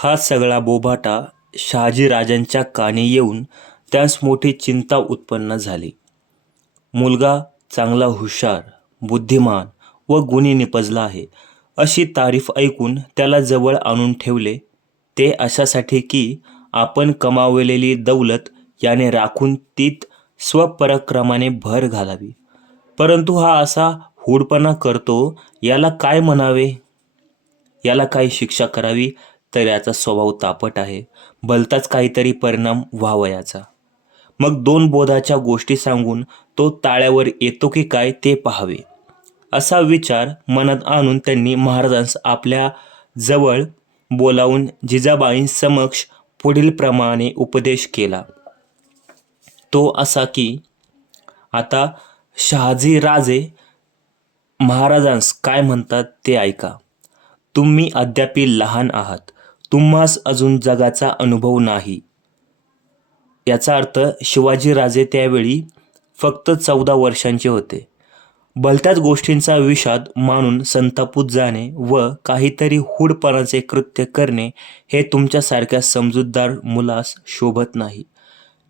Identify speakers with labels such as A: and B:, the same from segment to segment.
A: हा सगळा बोभाटा शहाजीराजांच्या कानी येऊन त्यास मोठी चिंता उत्पन्न झाली. मुलगा चांगला हुशार, बुद्धिमान व गुणी निपजला आहे, अशी तारीफ ऐकून त्याला जवळ आणून ठेवले ते अशासाठी की आपण कमावलेली दौलत याने राखून तीत स्वपराक्रमाने भर घालावी. परंतु हा असा हुडपणा करतो याला काय म्हणावे? याला काही शिक्षा करावी तर याचा स्वभाव तापट आहे, भलताच काहीतरी परिणाम व्हावयाचा. मग दोन बोधाच्या गोष्टी सांगून तो ताळ्यावर येतो की काय ते पाहावे, असा विचार मनात आणून त्यांनी महाराजांस आपल्या जवळ बोलावून जिजाबाईंसमक्ष पुढीलप्रमाणे उपदेश केला. तो असा की आता शहाजी राजे महाराजांस काय म्हणतात ते ऐका. तुम्ही अद्यापि लहान आहात. तुम्हास अजून जगाचा अनुभव नाही. याचा अर्थ शिवाजीराजे त्यावेळी फक्त चौदा वर्षांचे होते. भलत्याच गोष्टींचा विषाद मानून संतापूत जाणे व काहीतरी हूडपणाचे कृत्य करणे हे तुमच्यासारख्या समजूतदार मुलास शोभत नाही.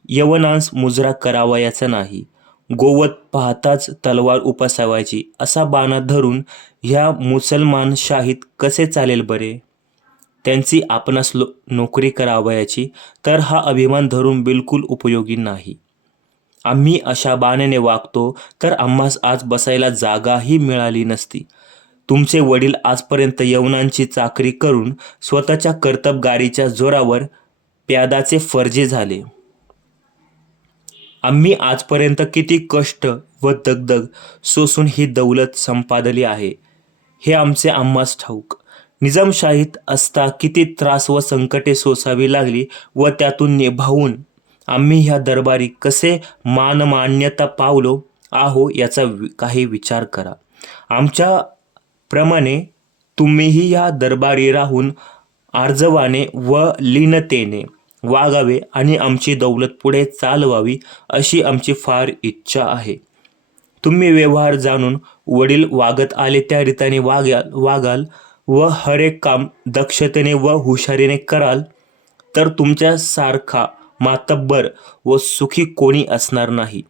A: यवनांस मुजरा करावयाचा नाही. गोवत पाहताच तलवार उपसावायची असा बाणा धरून ह्या मुसलमानशाहीत कसे चालेल बरे? त्यांची आपणास लो नोकरी करावयाची तर हा अभिमान धरून बिलकुल उपयोगी नाही. आम्ही अशा बाण्याने वागतो तर आम्हास आज बसायला जागाही मिळाली नसती. तुमचे वडील आजपर्यंत यवनांची चाकरी करून स्वतःच्या कर्तबगारीच्या जोरावर प्यादाचे फर्जे झाले. आम्ही आजपर्यंत किती कष्ट व दगदग सोसून ही दौलत संपादली आहे हे आमचे आम्हास ठाऊक. निजामशाहीत असता किती त्रास व संकटे सोसावी लागली व त्यातून निभावून आम्ही ह्या दरबारी कसे मानमान्यता पावलो आहो याचा काही विचार करा. आमच्याप्रमाणे तुम्हीही ह्या दरबारी राहून आर्जवाने व लीनतेने वागावे आणि आमची दौलत पुढे चालवावी अशी आमची फार इच्छा आहे. तुम्ही व्यवहार जाणून वडील वागत आले त्या रीतीने वागाल व हरेक काम दक्षतेने व हुशारीने कराल तर तुमच्यासारखा मातब्बर व सुखी कोणी असणार नाही.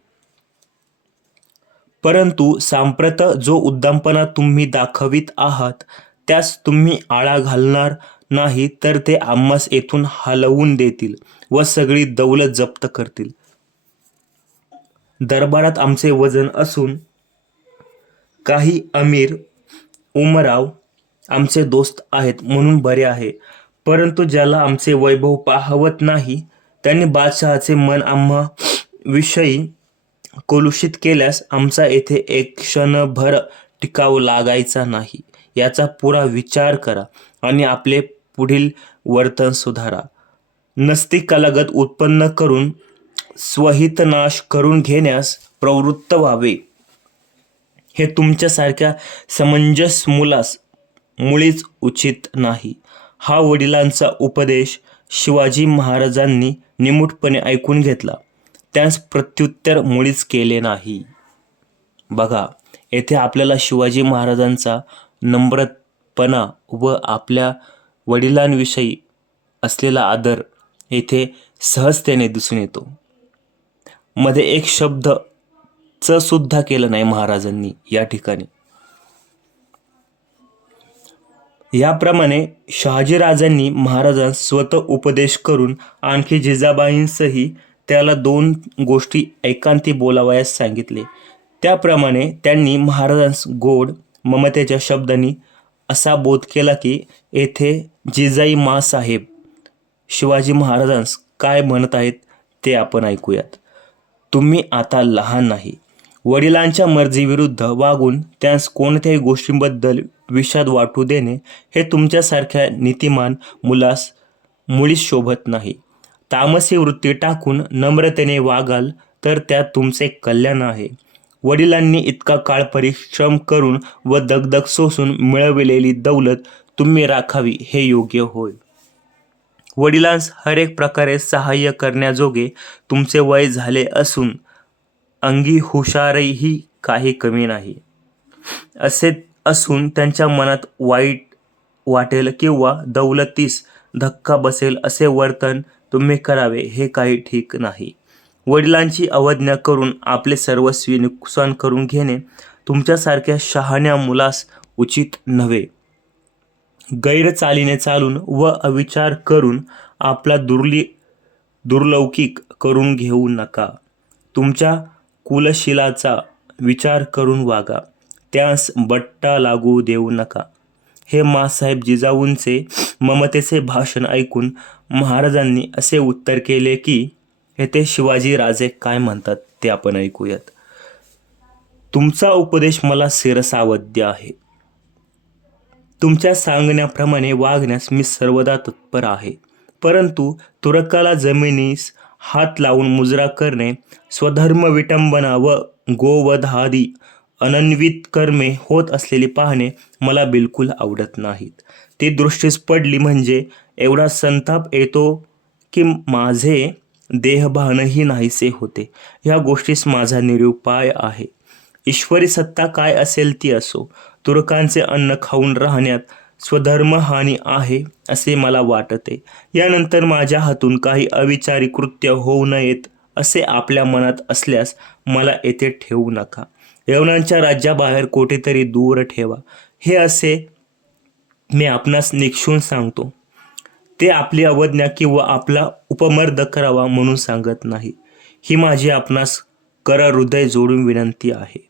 A: परंतु सांप्रत जो उद्दामपणा तुम्ही दाखवीत आहात त्यास तुम्ही आळा घालणार नाही तर ते आम्हास येथून हलवून देतील व सगळी दौलत जप्त करतील. दरबारात आमचे वजन असून काही अमीर उमराव आमचे दोस्त आहेत म्हणून बरे आहे, परंतु ज्याला आमचे वैभव पाहावत नाही त्यांनी बादशहाचे मन आम्हा विषयी कलुषित केल्यास आमचा येथे एक क्षणभर टिकाव लागायचा नाही. याचा पुरा विचार करा आणि आपले पुढील वर्तन सुधारा. नसती उत्पन्न करून स्वहितनाश करून घेण्यास प्रवृत्त व्हावे हे तुमच्यासारख्या समंजस मुलास मुळीच उचित नाही. हा वडिलांचा उपदेश शिवाजी महाराजांनी निमूटपणे ऐकून घेतला. त्यास प्रत्युत्तर मुळीच केले नाही. बघा येथे आपल्याला शिवाजी महाराजांचा नम्रपणा व आपल्या वडिलांविषयी असलेला आदर येथे सहजतेने दिसून येतो. मध्ये एक शब्द च सुद्धा केलं नाही महाराजांनी या ठिकाणी. याप्रमाणे शहाजीराजांनी महाराजांस स्वतः उपदेश करून आणखी जिजाबाईंसही त्याला दोन गोष्टी एकांती बोलावयास सांगितले. त्याप्रमाणे त्यांनी महाराजांस गोड, ममतेच्या शब्दांनी असा बोध केला की येथे जिजाई मासाहेब शिवाजी महाराजांस काय म्हणत आहेत ते आपण ऐकूयात. तुम्ही आता लहान नाही. वडिलांच्या मर्जीविरुद्ध वागून त्यास कोणत्याही गोष्टीबद्दल विषाद वाटू देणे हे तुमच्यासारख्या नीतिमान मुलास मुळीच शोभत नाही. तामसी वृत्ती टाकून नम्रतेने वागाल तर त्यात तुमचे कल्याण आहे. वडिलांनी इतका काळ परिश्रम करून व दगदग सोसून मिळविलेली दौलत तुम्ही राखावी हे योग्य होय. वडिलांस हरेक प्रकारे सहाय्य करण्याजोगे तुमचे वय झाले असून अंगी हुशारही काही कमी नाही. असे असून त्यांच्या मनात वाईट वाटेल किंवा दौलतीस धक्का बसेल असे वर्तन तुम्ही करावे हे काही ठीक नाही. वडिलांची अवज्ञा करून आपले सर्वस्वी नुकसान करून घेणे तुमच्यासारख्या शहाण्या मुलास उचित नव्हे. गैरचालीने चालून व अविचार करून आपला दुर्ली दुर्लौकिक करून घेऊ नका. तुमच्या कुलशिलाचा विचार करून वागा. त्यास बट्टा लागू देऊ नका. हे मासाहेब जिजाऊंचे ममतेचे भाषण ऐकून महाराजांनी असे उत्तर केले की येथे शिवाजी राजे काय म्हणतात ते आपण ऐकूयात. तुमचा उपदेश मला शिरसावध्य आहे. तुमच्या सांगण्याप्रमाणे वागण्यास मी सर्वदा तत्पर आहे. परंतु तुरकाला जमिनीस हात लावून मुजरा करणे स्वधर्म विटंबना व गोवधादी अनन्वित कर्मे होत असलेली पाहणे मला बिलकुल आवडत नाहीत. ती दृष्टीस पडली म्हणजे एवढा संताप येतो की माझे देहभानही नाहीसे होते. या गोष्टीस माझा निरुपाय आहे. ईश्वरी सत्ता काय असेल ती असो. तुर्कांचे अन्न खाऊन राहण्यात स्वधर्महानी आहे असे मला वाटते. यानंतर माझ्या हातून काही अविचारी कृत्य होऊ नयेत असे आपल्या मनात असल्यास मला येथे ठेवू नका. यवनांच्या राज्याबाहेर कुठेतरी दूर ठेवा. हे असे मी आपणास निक्षून सांगतो. ते आपली अवज्ञा किंवा आपला उपमर्द करावा म्हणून सांगत नाही. ही माझी आपणास कर हृदय जोडून विनंती आहे.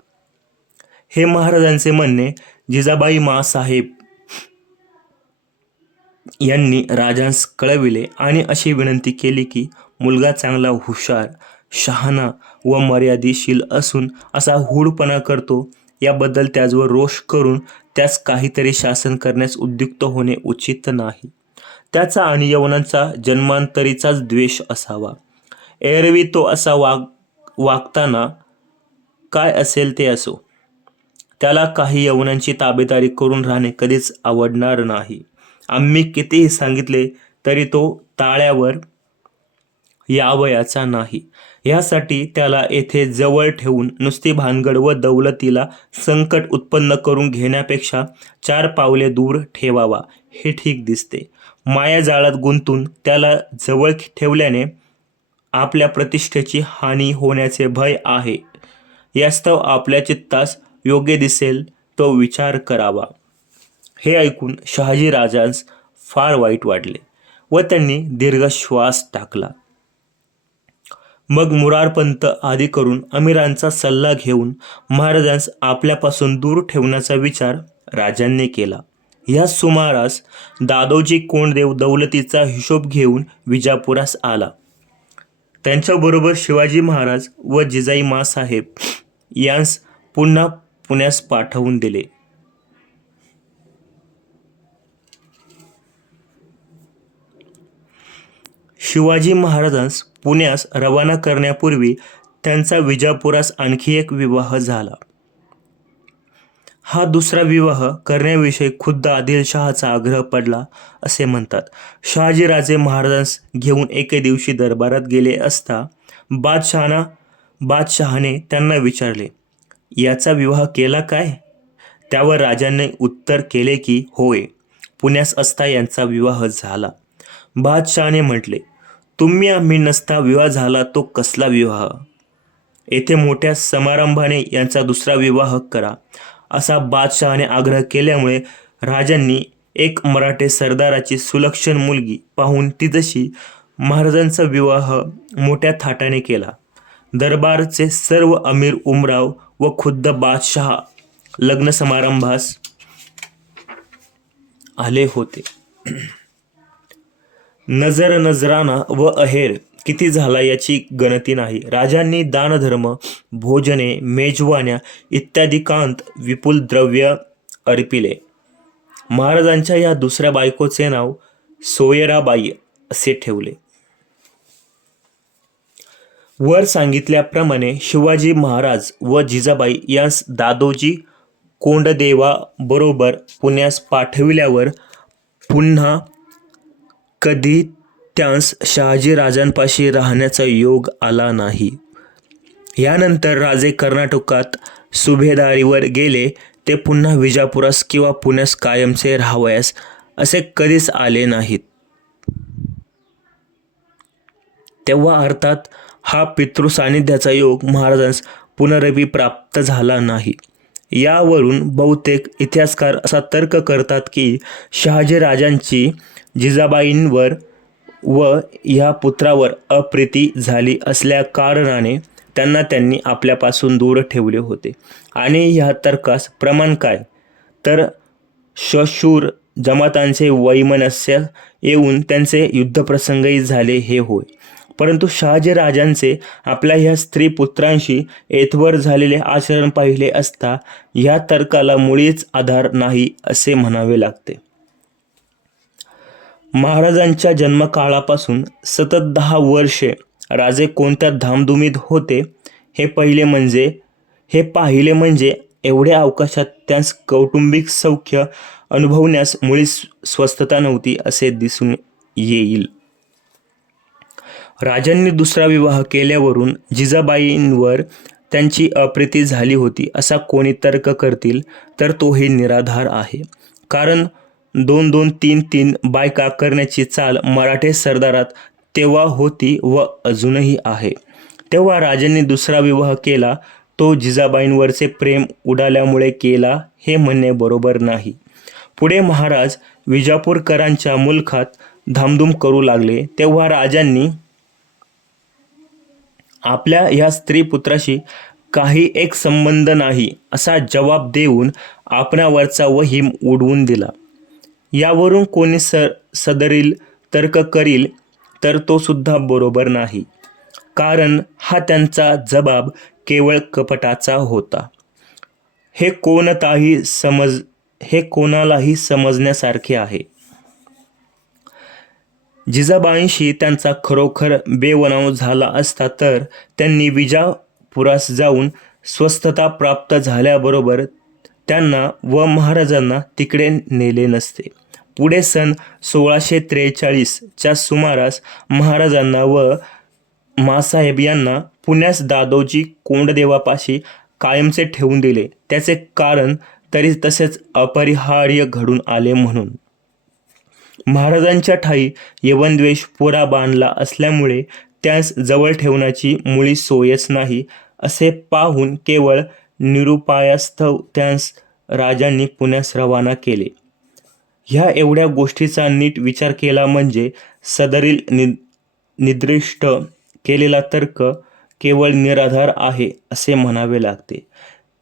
A: हे महाराजांचे म्हणणे जिजाबाई मासाहेब यांनी राजांस कळविले आणि अशी विनंती केली की मुलगा चांगला हुशार शहाणा व मर्यादेशील असून असा हूडपणा करतो याबद्दल त्याचवर रोष करून त्यास काहीतरी शासन करण्यास उद्युक्त होणे उचित नाही. त्याचा आणि यवनांचा जन्मांतरीचाच द्वेष असावा. एरवी तो असा वाग वागताना काय असेल ते असो. त्याला काही यवनांची ताबेदारी करून राहणे कधीच आवडणार नाही. आम्ही कितीही सांगितले तरी तो ताळ्यावर यावयाचा नाही. यासाठी त्याला येथे जवळ ठेवून नुसती भानगड व दौलतीला संकट उत्पन्न करून घेण्यापेक्षा चार पावले दूर ठेवावा हे ठीक दिसते. मायाजाळात गुंतून त्याला जवळ ठेवल्याने आपल्या प्रतिष्ठेची हानी होण्याचे भय आहे. यास्तव आपल्या चित्तास योग्य दिसेल तो विचार करावा. हे ऐकून शहाजी राजांस फार वाईट वाटले व त्यांनी दीर्घ श्वास टाकला. मग मुरारपंत आदी करून अमीरांचा सल्ला घेऊन महाराजांस आपल्यापासून दूर ठेवण्याचा विचार राजांनी केला. या सुमारास दादोजी कोंडदेव दौलतीचा हिशोब घेऊन विजापुरास आला. त्यांच्याबरोबर शिवाजी महाराज व जिजाई मासाहेब यांस पुन्हा पुण्यास पाठवून दिले. शिवाजी महाराजांस पुण्यास रवाना करण्यापूर्वी त्यांचा विजापुरास आणखी एक विवाह झाला. हा दुसरा विवाह करण्याविषयी खुद्द आदिलशहाचा आग्रह पडला असे म्हणतात. शहाजीराजे महाराजांस घेऊन एके दिवशी दरबारात गेले असता बादशहाना बादशहाने त्यांना विचारले याचा विवाह केला काय त्यावर राजांनी उत्तर केले की होय पुण्यास असता यांचा विवाह झाला. बादशहाने म्हटले तुम्ही आम्ही नसता विवाह झाला तो कसला विवाह? येथे मोठ्या समारंभाने यांचा दुसरा विवाह करा. असा बादशहाने आग्रह केल्यामुळे राजांनी एक मराठे सरदाराची सुलक्षण मुलगी पाहून ती जशी महाराजांचा विवाह मोठ्या थाटाने केला. दरबारचे सर्व अमीर उमराव व खुद्द बादशहा लग्न समारंभास आले होते. नजर नजराना व अहेर किती झाला याची गणती नाही. राजांनी दानधर्म भोजने मेजवान्या इत्यादी कांत विपुल द्रव्य अर्पिले. महाराजांच्या या दुसऱ्या बायकोचे नाव सोयराबाई असे ठेवले. वर सांगितल्याप्रमाणे शिवाजी महाराज व जिजाबाई यांस दादोजी कोंडदेवा बरोबर पुण्यास पाठविल्यावर पुन्हा कधी त्यांस शहाजी राजांपाशी राहण्याचा योग आला नाही. यानंतर राजे कर्नाटकात सुभेदारीवर गेले ते पुन्हा विजापुरास किंवा पुण्यास कायमचे राहावयास असे कधीच आले नाहीत. तेव्हा अर्थात हा पितृसान्निध्याचा योग महाराजांस पुनरपी प्राप्त झाला नाही. यावरून बहुतेक इतिहासकार असा तर्क करतात की शहाजीराजांची जिजाबाईंवर व ह्या पुत्रावर अप्रीती झाली असल्या कारणाने त्यांना त्यांनी आपल्यापासून दूर ठेवले होते. आणि ह्या तर्कास प्रमाण काय? तर शशूर जमातांचे वैमनस्य येऊन त्यांचे युद्धप्रसंगही झाले हे होय. परंतु शहाजी राजांचे आपल्या ह्या स्त्री पुत्रांशी येथवर झालेले आचरण पाहिले असता ह्या तर्काला मुळीच आधार नाही असे म्हणावे लागते. महाराजांच्या जन्मकाळापासून सतत दहा वर्षे राजे कोणत्या धामधुमीत होते हे पहिले म्हणजे हे पाहिले म्हणजे एवढ्या अवकाशात त्यास कौटुंबिक सौख्य अनुभवण्यास मुळीच स्वस्थता नव्हती असे दिसून येईल. राजांनी दुसरा विवाह केल्यावरून जिजाबाईंवर त्यांची अप्रीती झाली होती असा कोणी तर्क करतील तर तोही निराधार आहे. कारण दोन दोन तीन तीन बायका करण्याची चाल मराठे सरदारात तेव्हा होती व अजूनही आहे. तेव्हा राजांनी दुसरा विवाह केला. तो जिजाबाईंवरचे प्रेम उडाल्यामुळे केला हे म्हणणे बरोबर नाही. पुढे महाराज विजापूरकरांच्या मुलखात धामधूम करू लागले. तेव्हा राजांनी आपल्या ह्या स्त्री पुत्राशी काही एक संबंध नाही असा जवाब देऊन आपणावरचा वहीम उडवून दिला. यावरून कोणी स सदरील तर्क करील तर तो सुद्धा बरोबर नाही. कारण हा त्यांचा जबाब केवळ कपटाचा होता. हे कोणताही समज हे कोणालाही समजण्यासारखे आहे. जिजाबाईंशी त्यांचा खरोखर बेवनाव झाला असता तर त्यांनी विजापुरास जाऊन स्वस्थता प्राप्त झाल्याबरोबर त्यांना व महाराजांना तिकडे नेले नसते. पुढे सन सोळाशे त्रेचाळीसच्या सुमारास महाराजांना व मासाहेब यांना पुण्यास दादोजी कोंडदेवापाशी कायमचे ठेवून दिले. त्याचे कारण तरी तसेच अपरिहार्य घडून आले म्हणून. महाराजांच्या ठाई यवनद्वेष पुरा बांधला असल्यामुळे त्यास जवळ ठेवण्याची मुळी सोयच नाही असे पाहून केवळ निरुपायास्तव त्यास राजांनी पुण्यास रवाना केले. ह्या एवढ्या गोष्टीचा नीट विचार केला म्हणजे सदरील नि निर्दिष्ट केलेला तर्क केवळ निराधार आहे असे म्हणावे लागते.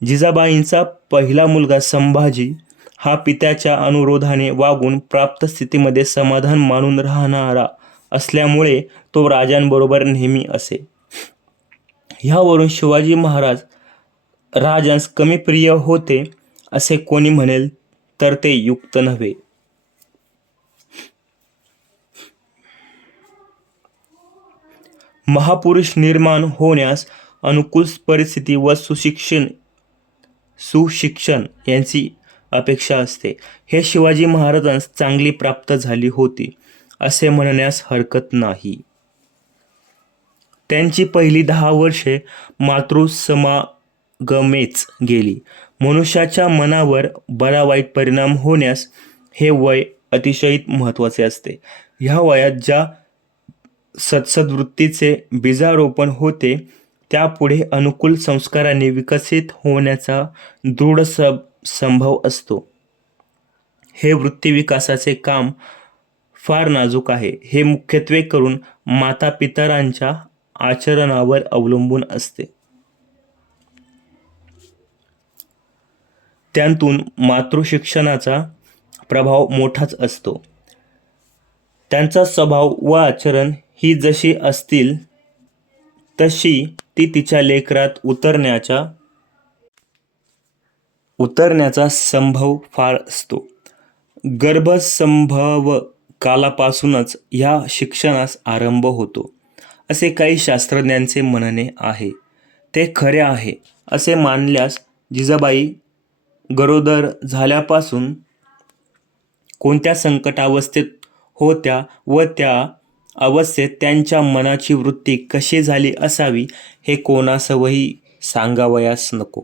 A: जिजाबाईंचा पहिला मुलगा संभाजी हा पित्याच्या अनुरोधाने वागून प्राप्त स्थितीमध्ये समाधान मानून राहणारा असल्यामुळे तो राजांबरोबर नेहमी असे. ह्यावरून शिवाजी महाराज राजांस कमी प्रिय होते असे कोणी म्हणेल तर ते युक्त नव्हे. महापुरुष निर्माण होण्यास अनुकूल परिस्थिती व सुशिक्षण सुशिक्षण यांची अपेक्षा असते. हे शिवाजी महाराजांस चांगली प्राप्त झाली होती असे म्हणण्यास हरकत नाही. त्यांची पहिली दहा वर्षे मातृसमा गमेच गेली. मनुष्याच्या मनावर बरा वाईट परिणाम होण्यास हे वय अतिशय महत्त्वाचे असते. ह्या वयात ज्या सत्सद्वृत्तीचे बीजारोपण होते त्यापुढे अनुकूल संस्काराने विकसित होण्याचा दृढ सब संभव असतो. हे वृत्तीविकासाचे काम फार नाजूक आहे. हे मुख्यत्वे करून माता पितरांच्या आचरणावर अवलंबून असते. त्यांतून मातृशिक्षणाचा प्रभाव मोठाच असतो. त्यांचा स्वभाव व आचरण ही जशी असतील तशी ती तिच्या लेकरात उतरण्याच्या उतरण्याचा संभव फार असतो. गर्भसंभव कालापासूनच ह्या शिक्षणास आरंभ होतो. असे काही शास्त्रज्ञांचे म्हणणे आहे. ते खरे आहे असे मानल्यास जिजाबाई गरोदर झाल्यापासून कोणत्या संकटावस्थेत होत्या व त्या अवस्थेत त्यांच्या मनाची वृत्ती कशी झाली असावी हे कोणासवही सांगावयास नको.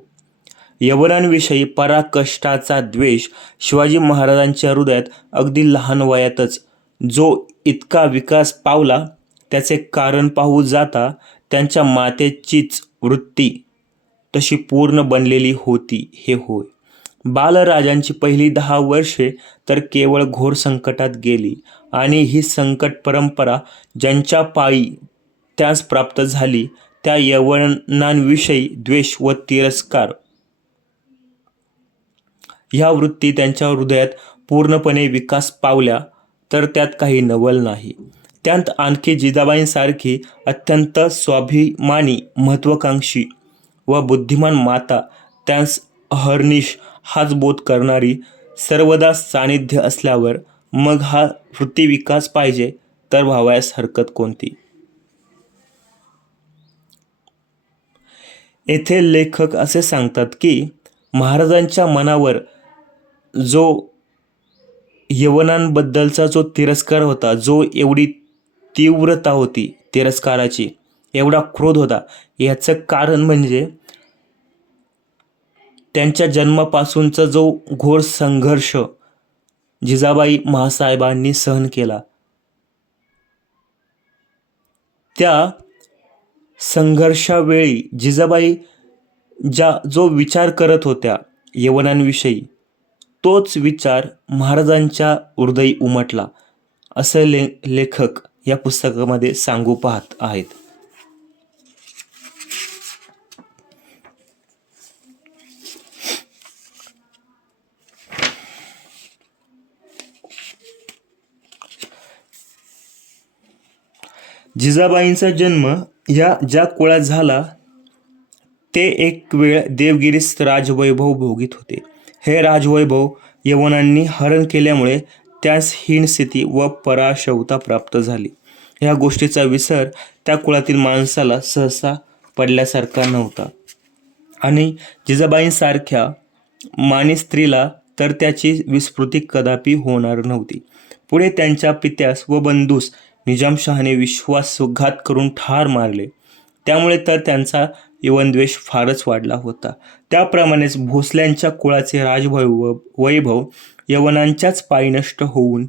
A: यवनांविषयी पराकष्टाचा द्वेष शिवाजी महाराजांच्या हृदयात अगदी लहान वयातच जो इतका विकास पावला त्याचे कारण पाहू जाता त्यांच्या मातेचीच वृत्ती तशी पूर्ण बनलेली होती हे होय. बालराजांची पहिली दहा वर्षे तर केवळ घोर संकटात गेली. आणि ही संकट परंपरा ज्यांच्या पायी त्यास प्राप्त झाली त्या यवनांविषयी द्वेष व तिरस्कार. ह्या वृत्ती त्यांच्या हृदयात पूर्णपणे विकास पावल्या तर त्यात काही नवल नाही. त्यात आणखी जिजाबाईंसारखी अत्यंत स्वाभिमानी महत्त्वाकांक्षी व बुद्धिमान माता त्यास अहर्निश हाच बोध करणारी सर्वदा सानिध्य असल्यावर मग हा वृत्तीविकास पाहिजे तर व्हावयास हरकत कोणती? येथे लेखक असे सांगतात की महाराजांच्या मनावर जो यवनांबद्दलचा जो तिरस्कार होता जो एवढी तीव्रता होती तिरस्काराची एवढा क्रोध होता याचं कारण म्हणजे त्यांच्या जन्मापासूनचा जो घोर संघर्ष जिजाबाई महासाहेबांनी सहन केला त्या संघर्षावेळी जिजाबाई ज्या जो विचार करत होत्या यवनांविषयी तोच विचार महाराजांच्या हृदयी उमटला असं ले लेखक या पुस्तकामध्ये सांगू पाहत आहेत. जिजाबाईंचा जन्म या ज्या कुळात झाला ते एक वेळ देवगिरीस राजवैभव भोगीत होते. हे राजवैभव यवनांनी हरण केल्यामुळे त्यास हीन स्थिती व पराशवता प्राप्त झाली. ह्या गोष्टीचा विसर त्या कुळातील माणसाला सहसा पडल्यासारखा नव्हता. आणि जिजाबाईंसारख्या माने स्त्रीला तर त्याची विस्मृती कदापि होणार नव्हती. पुढे त्यांच्या पित्यास व बंधूस निजामशहाने विश्वासघात करून ठार मारले. त्यामुळे तर त्यांचा यवनद्वेष फारच वाढला होता. त्याप्रमाणेच भोसल्यांच्या कुळाचे राजवैभव वैभव यवनांच्याच पायी नष्ट होऊन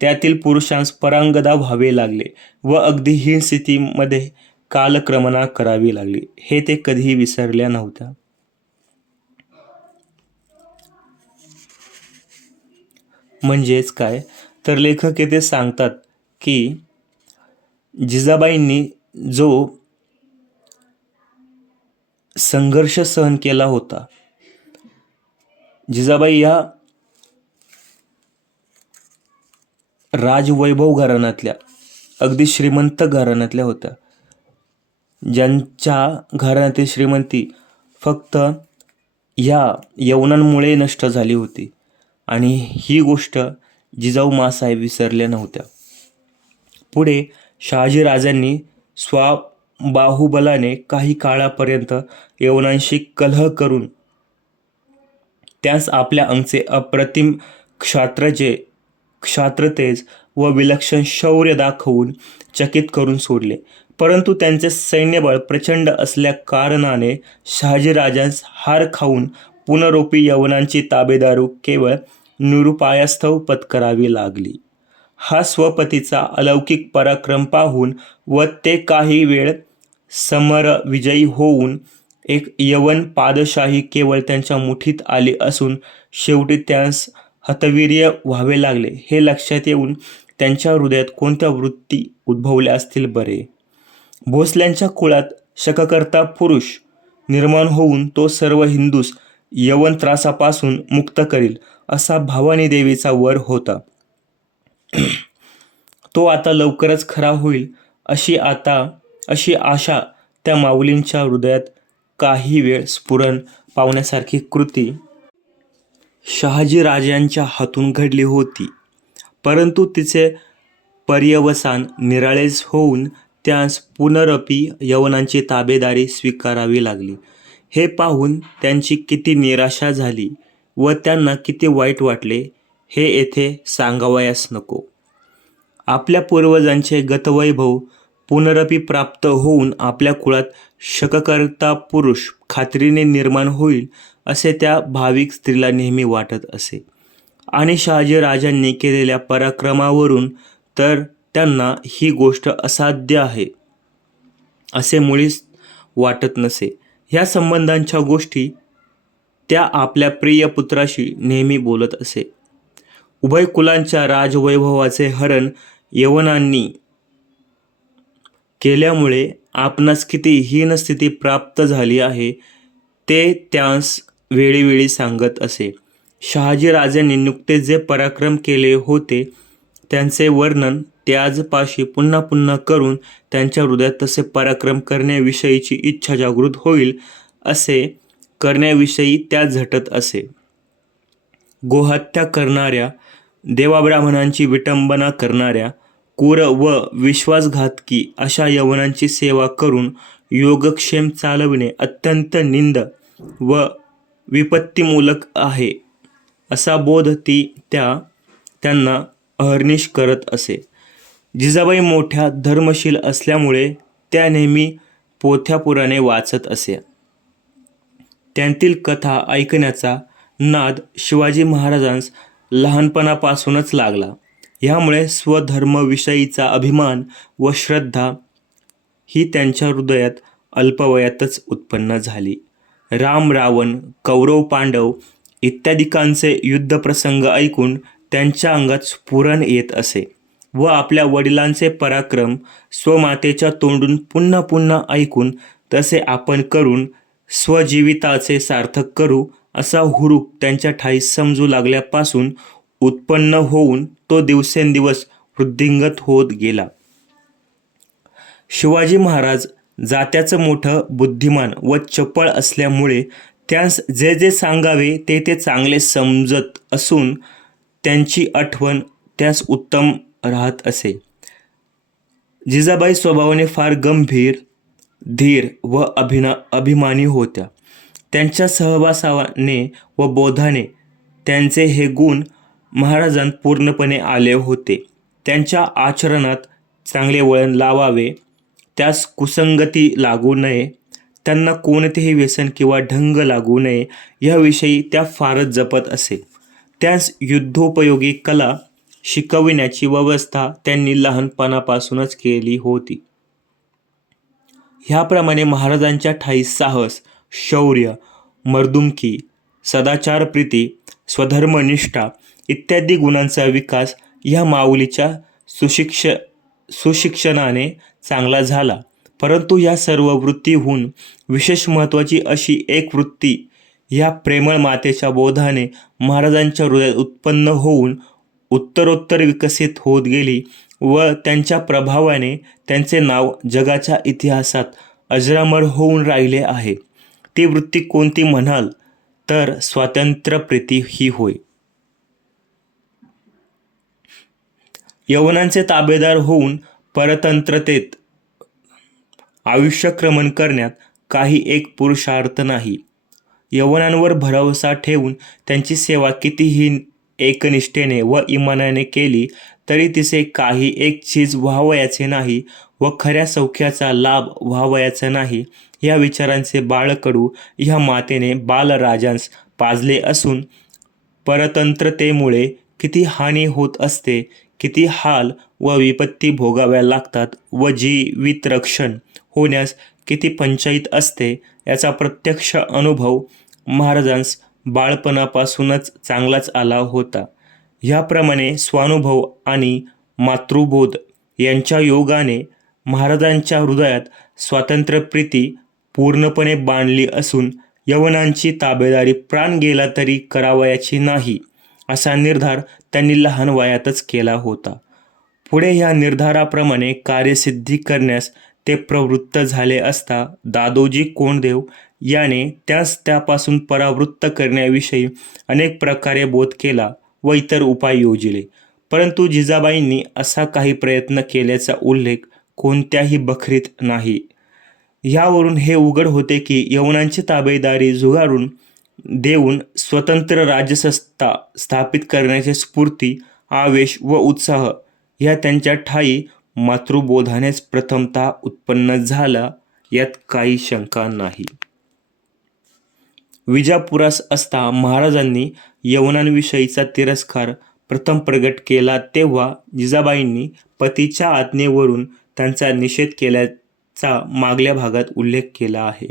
A: त्यातील पुरुषांस परांगदा व्हावे लागले व अगदी हीन स्थितीमध्ये कालक्रमणा करावी लागली. हे ते कधीही विसरल्या नव्हत्या. म्हणजेच काय? तर लेखक येथे सांगतात की जिजाबाईंनी जो संघर्ष सहन केला होता जिजाबाई या राजवैभव घराण्यातल्या अगदी श्रीमंत घराण्यातल्या होत्या. ज्यांच्या घराण्यातील श्रीमंती फक्त या यवनांमुळे नष्ट झाली होती. आणि ही गोष्ट जिजाऊ मासाहेब विसरल्या नव्हत्या. पुढे शहाजीराजांनी स्वाबाहुबलाने काही काळापर्यंत यवनांशी कलह करून त्यास आपल्या अंगचे अप्रतिम क्षात्रजे क्षात्रतेज व विलक्षण शौर्य दाखवून चकित करून सोडले. परंतु त्यांचे सैन्यबळ प्रचंड असल्या कारणाने शहाजीराजांस हार खाऊन पुनरोपी यवनांची ताबेदारू केवळ निरुपायास्तव पत्करावी लागली. हा स्वपतीचा अलौकिक पराक्रम पाहून व ते काही वेळ समर विजयी होऊन एक यवन पादशाही केवळ त्यांच्या मुठीत आली असून शेवटी त्यास हतवीर्य व्हावे लागले. हे लक्षात येऊन त्यांच्या हृदयात कोणत्या वृत्ती उद्भवल्या असतील बरे? भोसल्यांच्या कुळात शककर्ता पुरुष निर्माण होऊन तो सर्व हिंदूस यवन त्रासापासून मुक्त करील असा भवानी देवीचा वर होता. तो आता लवकरच खरा होईल अशी आता अशी आशा त्या माऊलींच्या हृदयात काही वेळ स्फुरण पावण्यासारखी कृती. शहाजीराजांच्या हातून घडली होती. परंतु तिचे पर्यवसान निराळेच होऊन त्यास पुनरपी यवनांची ताबेदारी स्वीकारावी लागली. हे पाहून त्यांची किती निराशा झाली व त्यांना किती वाईट वाटले हे येथे सांगावयास नको. आपल्या पूर्वजांचे गतवैभव पुनरपी प्राप्त होऊन आपल्या कुळात शककर्ता पुरुष खात्रीने निर्माण होईल असे त्या भाविक स्त्रीला नेहमी वाटत असे. आणि शहाजी राजांनी केलेल्या पराक्रमावरून तर त्यांना ही गोष्ट असाध्य आहे असे मुळीच वाटत नसे. ह्या संबंधांच्या गोष्टी त्या आपल्या प्रिय पुत्राशी नेहमी बोलत असे. उभय कुलांच्या राजवैभवाचे हरण यवनांनी केल्यामुळे आपणास किती हीन स्थिती प्राप्त झाली आहे ते त्यास वेळीवेळी सांगत असे. शहाजीराजांनी नुकतेच जे पराक्रम केले होते त्यांचे वर्णन त्याजपाशी पुन्हा पुन्हा करून त्यांच्या हृदयात तसे पराक्रम करण्याविषयीची इच्छा जागृत होईल असे करण्याविषयी त्या झटत असे. गोहत्या करणाऱ्या देवाब्राह्मणांची विटंबना करणाऱ्या क्रूर व विश्वासघातकी अशा यवनांची सेवा करून योगक्षेम चालविणे अत्यंत निंद व विपत्तीमूलक आहे असा बोध ती त्या त्यांना अहर्निश करत असे. जिजाबाई मोठ्या धर्मशील असल्यामुळे त्या नेहमी पोथ्यापुराणे वाचत असे. त्यांतील कथा ऐकण्याचा नाद शिवाजी महाराजांस लहानपणापासूनच लागला. ह्यामुळे स्वधर्मविषयीचा अभिमान व श्रद्धा ही त्यांच्या हृदयात अल्पवयातच उत्पन्न झाली. राम रावण कौरव पांडव इत्यादिकांचे युद्धप्रसंग ऐकून त्यांच्या अंगात स्फुरण येत असे व आपल्या वडिलांचे पराक्रम स्वमातेच्या तोंडून पुन्हा पुन्हा ऐकून तसे आपण करून स्वजीविताचे सार्थक करू असा हुरूप त्यांच्या ठाई समजू लागल्यापासून उत्पन्न होऊन तो दिवसेंदिवस वृद्धिंगत होत गेला. शिवाजी महाराज जात्याचं मोठं बुद्धिमान व चपळ असल्यामुळे त्यास जे जे सांगावे ते ते चांगले समजत असून त्यांची आठवण त्यास उत्तम राहत असे. जिजाबाई स्वभावाने फार गंभीर धीर व अभिना अभिमानी होत्या. त्यांच्या सहवासाने व बोधाने त्यांचे हे गुण महाराजांत पूर्णपणे आले होते. त्यांच्या आचरणात चांगले वळण लावावे त्यास कुसंगती लागू नये त्यांना कोणतेही व्यसन किंवा ढंग लागू नये याविषयी त्या फारच जपत असे. त्यास युद्धोपयोगी कला शिकविण्याची व्यवस्था त्यांनी लहानपणापासूनच केली होती. ह्याप्रमाणे महाराजांच्या ठाई साहस शौर्य मर्दुमकी सदाचारप्रीती स्वधर्मनिष्ठा इत्यादी गुणांचा विकास ह्या माऊलीच्या सुशिक्ष सुशिक्षणाने चांगला झाला. परंतु या सर्व वृत्तीहून विशेष महत्त्वाची अशी एक वृत्ती ह्या प्रेमळ मातेच्या बोधाने महाराजांच्या हृदयात उत्पन्न होऊन उत्तरोत्तर विकसित होत गेली व त्यांच्या प्रभावाने त्यांचे नाव जगाच्या इतिहासात अजरामर होऊन राहिले आहे. ती वृत्ती कोणती म्हणाल तर स्वातंत्र्यप्रीती ही होय. यवनांचे ताबेदार होऊन परतंत्रतेत आयुष्यक्रमण करण्यात काही एक पुरुषार्थ नाही. यवनांवर भरवसा ठेवून त्यांची सेवा कितीही एकनिष्ठेने व इमानाने केली तरी तिचे काही एक चीज व्हावयाचे नाही व खऱ्या सौख्याचा लाभ व्हावयाचा नाही या विचारांचे बाळकडू ह्या मातेने बालराजांस पाजले असून परतंत्रतेमुळे किती हानी होत असते किती हाल व विपत्ती भोगाव्या लागतात व जीवित रक्षण होण्यास किती पंचायत असते याचा प्रत्यक्ष अनुभव महाराजांस बाळपणापासूनच चांगलाच आला होता. ह्याप्रमाणे स्वानुभव आणि मातृबोध यांच्या योगाने महाराजांच्या हृदयात स्वातंत्र्यप्रीती पूर्णपणे बांधली असून यवनांची ताबेदारी प्राण गेला तरी करावयाची नाही असा निर्धार त्यांनी लहान वयातच केला होता. पुढे ह्या निर्धाराप्रमाणे कार्यसिद्धी करण्यास ते प्रवृत्त झाले असता दादोजी कोंडदेव याने त्यास त्यापासून परावृत्त करण्याविषयी अनेक प्रकारे बोध केला व इतर उपाय योजिले. परंतु जिजाबाईंनी असा काही प्रयत्न केल्याचा उल्लेख कोणत्याही बखरीत नाही. ह्यावरून हे उघड होते की यवनांची ताबेदारी जुगारून देऊन स्वतंत्र राजसत्ता स्थापित करण्याची स्फूर्ती आवेश व उत्साह ह्या त्यांच्या ठाई मातृबोधानेच प्रथमतः उत्पन्न झाला यात काही शंका नाही. विजापुरास असता महाराजांनी यवनांविषयीचा तिरस्कार प्रथम प्रगट केला तेव्हा जिजाबाईंनी पतीच्या आज्ञेवरून त्यांचा निषेध चा मागल्या भागात उल्लेख केला आहे.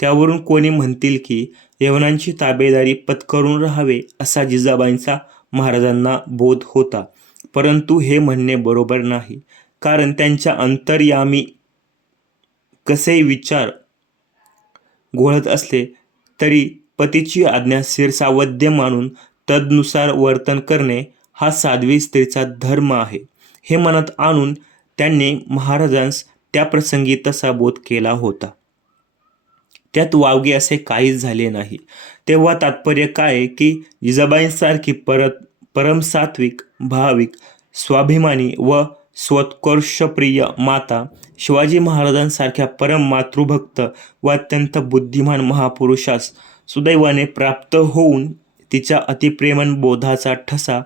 A: त्यावरून कोणी म्हणतील की यवनांची ताबेदारी पत्करून राहावे असा जिजाबाईंचा महाराजांना बोध होता. परंतु हे म्हणणे बरोबर नाही. कारण त्यांच्या अंतर्यामी कसे विचार घोळत असले तरी पतीची आज्ञा शिरसावद्य मानून तदनुसार वर्तन करणे हा साध्वी स्त्रीचा धर्म आहे. हे मनात आणून त्यांनी महाराजांस त्या प्रसंगी तसा बोध केला होता. त्यात वावगे असे काहीच झाले नाही. तेव्हा तात्पर्य काय की जिजाबाईंसारखी परत परमसात्विक भाविक स्वाभिमानी व स्वत्कर्षप्रिय माता शिवाजी महाराजांसारख्या परम मातृभक्त व अत्यंत बुद्धिमान महापुरुषास सुदैवाने प्राप्त होऊन तिच्या अतिप्रेमन बोधाचा ठसा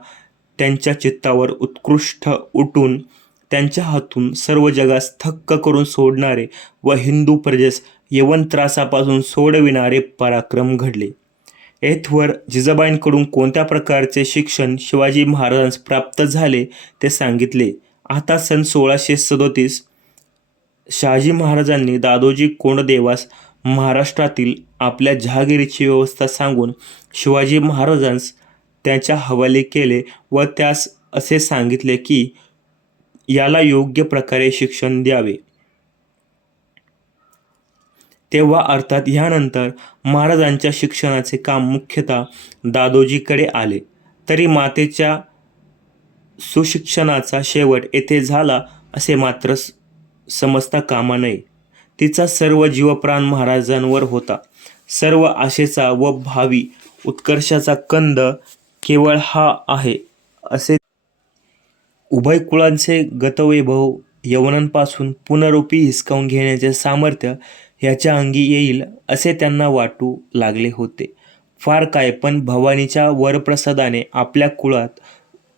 A: त्यांच्या चित्तावर उत्कृष्ट उठून त्यांच्या हातून सर्व जगास थक्क करून सोडणारे व हिंदू प्रजेस यवन त्रासापासून सोडविणारे पराक्रम घडले. येथवर जिजाबाईंकडून कोणत्या प्रकारचे शिक्षण शिवाजी महाराजांस प्राप्त झाले ते सांगितले. आता सन सोळाशे सदोतीस शहाजी महाराजांनी दादोजी कोंडदेवास महाराष्ट्रातील आपल्या जहागिरीची व्यवस्था सांगून शिवाजी महाराजांस त्याच्या हवाले केले व त्यास असे सांगितले की याला योग्य प्रकारे शिक्षण द्यावे. तेव्हा अर्थात ह्यानंतर महाराजांच्या शिक्षणाचे काम मुख्यतः दादोजीकडे आले. तरी मातेच्या सुशिक्षणाचा शेवट येथे झाला असे मात्र समजता कामा नये. तिचा सर्व जीवप्राण महाराजांवर होता. सर्व आशेचा व भावी उत्कर्षाचा कंद केवळ हा आहे असे उभय कुळांचे गतवैभव यवनांपासून पुनरूपी हिसकावून घेण्याचे सामर्थ्य ह्याच्या अंगी येईल असे त्यांना वाटू लागले होते. फार काय पण भवानीच्या वरप्रसादाने आपल्या कुळात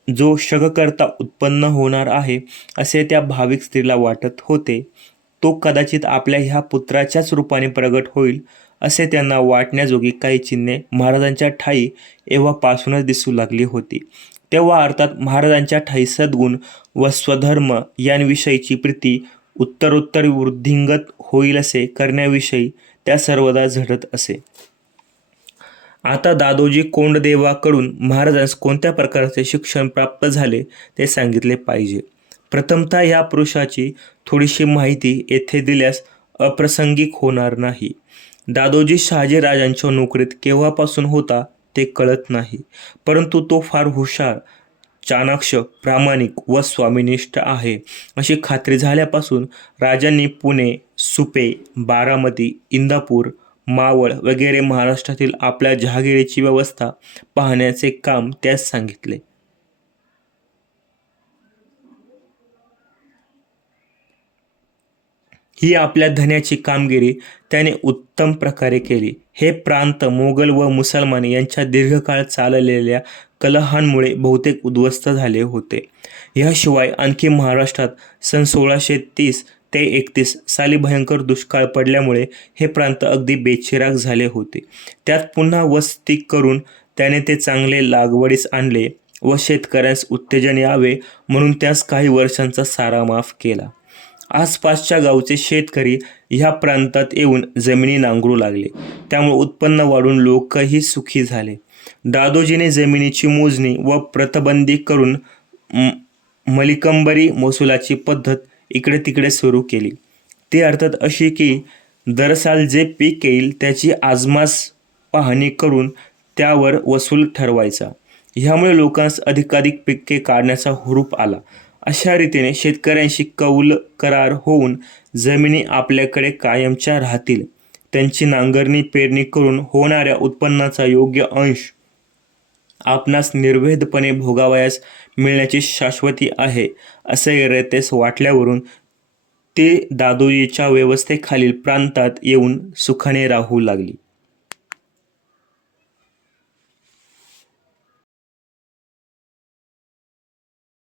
A: जो शगकर्ता उत्पन्न होणार आहे असे त्या भाविक स्त्रीला वाटत होते. तो कदाचित आपल्या ह्या पुत्राच्याच रूपाने प्रगट होईल असे त्यांना वाटण्याजोगी काही चिन्हे महाराजांच्या ठाई एव्हापासूनच दिसू लागली होती. तेव्हा अर्थात महाराजांच्या ठाई सद्गुण व स्वधर्म यांविषयीची प्रीती उत्तरोत्तर वृद्धिंगत होईल असे करण्याविषयी त्या सर्वदा झडत असे. आता दादोजी कोंडदेवाकडून महाराजांस कोणत्या प्रकारचे शिक्षण प्राप्त झाले ते सांगितले पाहिजे. प्रथमतः या पुरुषाची थोडीशी माहिती येथे दिल्यास अप्रासंगिक होणार नाही. दादोजी शहाजीराजांच्या नोकरीत केव्हापासून होता? ते कळत नाही. परंतु तो फार हुशार चाणाक्ष प्रामाणिक व स्वामिनिष्ठ आहे. अशी खात्री झाल्यापासून राजांनी पुणे सुपे बारामती इंदापूर मावळ वगैरे महाराष्ट्रातील आपल्या जहागिरीची व्यवस्था पाहण्याचे काम त्यास सांगितले. ही आपल्या धन्याची कामगिरी त्याने उत्तम प्रकारे केली. हे प्रांत मोगल व मुसलमान यांच्या दीर्घकाळ चाललेल्या कलहांमुळे बहुतेक उद्ध्वस्त झाले होते. याशिवाय आणखी महाराष्ट्रात सन सोळाशे तीस ते एकतीस साली भयंकर दुष्काळ पडल्यामुळे हे प्रांत अगदी बेचिराग झाले होते. त्यात पुन्हा वस्ती करून त्याने ते चांगले लागवडीस आणले व शेतकऱ्यांस उत्तेजन यावे म्हणून त्यास काही वर्षांचा सारा माफ केला. आसपासच्या गावचे शेतकरी ह्या प्रांतात येऊन जमिनी नांगरू लागले. त्यामुळे उत्पन्न वाढून लोकही सुखी झाले. दादोजीने जमिनीची मोजणी व प्रतबंदी करून म- मलिकंबरी महसुलाची पद्धत इकडे तिकडे सुरू केली. ती अर्थात अशी की दरसाल जे पीक येईल त्याची आजमास पाहणी करून त्यावर वसूल ठरवायचा. ह्यामुळे लोकांस अधिकाधिक पिके काढण्याचा हुरूप आला. अशा रीतीने शेतकऱ्यांशी कौल करार होऊन जमिनी आपल्याकडे कायमच्या राहतील. त्यांची नांगरणी पेरणी करून होणाऱ्या उत्पन्नाचा योग्य अंश आपणास निर्भेदपणे भोगावयास मिळण्याची शाश्वती आहे असे रेतेस वाटल्यावरून ते दादोजीच्या व्यवस्थेखालील प्रांतात येऊन सुखाने राहू लागली.